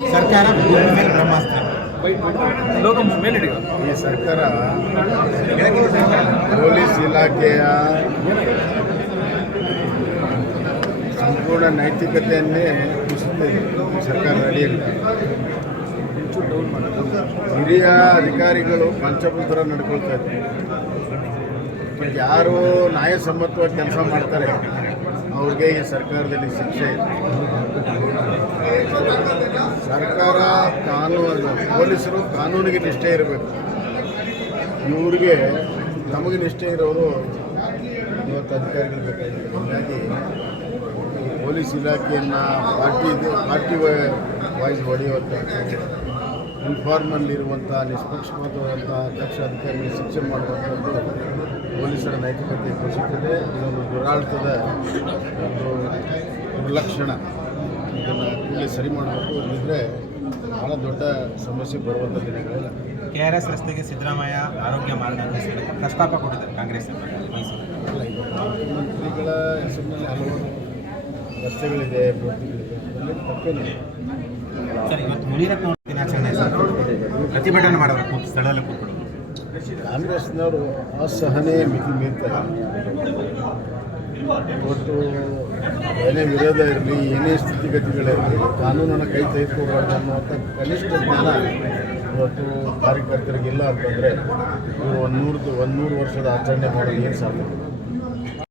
ಸರ್ಕಾರ ಭೂಮಿ ಮೇಲೆ ಬ್ರಹ್ಮಾಸ್ತ್ರ ಈ ಸರ್ಕಾರ ಪೊಲೀಸ್ ಇಲಾಖೆಯ ಸಂಪೂರ್ಣ ನೈತಿಕತೆಯನ್ನೇ ಕುಸಿದಿದೆ ಈ ಸರ್ಕಾರ ನಡೆಯಲ್ಲ ಹಿರಿಯ ಅಧಿಕಾರಿಗಳು ಪಂಚಪುತ್ರ ನಡ್ಕೊಳ್ತಾ ಇದ್ದಾರೆ. ಯಾರು ನ್ಯಾಯಸಮ್ಮತವಾಗಿ ಕೆಲಸ ಮಾಡ್ತಾರೆ. ಅವ್ರಿಗೆ ಈ ಸರ್ಕಾರದಲ್ಲಿ ಶಿಕ್ಷೆ ಇದೆ ಸರ್ಕಾರ ಕಾನೂನು, ಪೊಲೀಸರು ಕಾನೂನಿಗೆ ನಿಷ್ಠೆ ಇರಬೇಕು. ಇವ್ರಿಗೆ ನಮಗೆ ನಿಷ್ಠೆ ಇರೋರು ಇವತ್ತು ಅಧಿಕಾರಿಗಳು ಬೇಕಾಗಿದೆ. ಹಾಗಾಗಿ ಪೊಲೀಸ್ ಇಲಾಖೆಯನ್ನು ಪಾರ್ಟಿ ಪಾರ್ಟಿ ವಾಯ್ಸ್ ಹೊಡೆಯುವಂಥ ಇನ್ಫಾರ್ಮಲ್ಲಿರುವಂಥ ನಿಷ್ಪಕ್ಷಪಾತವಾದಂಥ ಅಧ್ಯಕ್ಷ ಅಧಿಕಾರಿಗಳಿಗೆ ಶಿಕ್ಷೆ ಮಾಡುವಂಥದ್ದು ಪೊಲೀಸರ ನೈತಿಕತೆ ಕುಸಿತದೆ ಇದೊಂದು ದುರಾಳ್ತದ ಒಂದು ದುರ್ಲಕ್ಷಣ ಇದನ್ನು ಕೂಡಲೇ ಸರಿ ಮಾಡಬೇಕು. ಇಲ್ಲದಿದ್ದರೆ ಭಾಳ ದೊಡ್ಡ ಸಮಸ್ಯೆ ಬರುವಂಥ ದಿನಗಳಲ್ಲ. ಕೆ ಆರ್ ಎಸ್ ರಸ್ತೆಗೆ ಸಿದ್ದರಾಮಯ್ಯ ಆರೋಗ್ಯ ಮಾರ್ಗ ಪ್ರಸ್ತಾಪ ಕೊಟ್ಟಿದ್ದಾರೆ ಕಾಂಗ್ರೆಸ್ ಅಲ್ಲ ಇದು ಮುಖ್ಯಮಂತ್ರಿಗಳ ಹೆಸರಿನಲ್ಲಿ ಹಲವಾರು ರಸ್ತೆಗಳಿದೆ ಅದರಲ್ಲಿ ತಪ್ಪೇನಿಲ್ಲ. ಸರ್ ಇವತ್ತು ಮುನಿರತ್ನ ದಿನಾಚರಣೆ ಪ್ರತಿಭಟನೆ ಮಾಡೋರು ಸ್ಥಳದಲ್ಲಿ ಸ್ಥಳದಲ್ಲೇ ಕೂತ್ಕೊಳ್ಳೋದು ಕಾಂಗ್ರೆಸ್ನವರು ಅಸಹನೆ ಮಿತಿ ಮೀರ್ತಾರೆ. ಇವತ್ತು ಏನೇ ವಿರೋಧ ಇರಲಿ, ಏನೇ ಸ್ಥಿತಿಗತಿಗಳಿರಲಿ, ಕಾನೂನನ್ನು ಕೈ ತೆಗೆದುಕೋಬಾರ್ದು ಅನ್ನುವಂಥ ಕನಿಷ್ಠ ಜ್ಞಾನ ಇವತ್ತು ಕಾರ್ಯಕರ್ತರಿಗಿಲ್ಲ ಅಂತಂದರೆ, ಇವರು ಒಂದು ನೂರು ಒಂದು ನೂರು ವರ್ಷದ ಆಚರಣೆ ಮಾಡೋದು ಏನು ಸಾಧ್ಯ?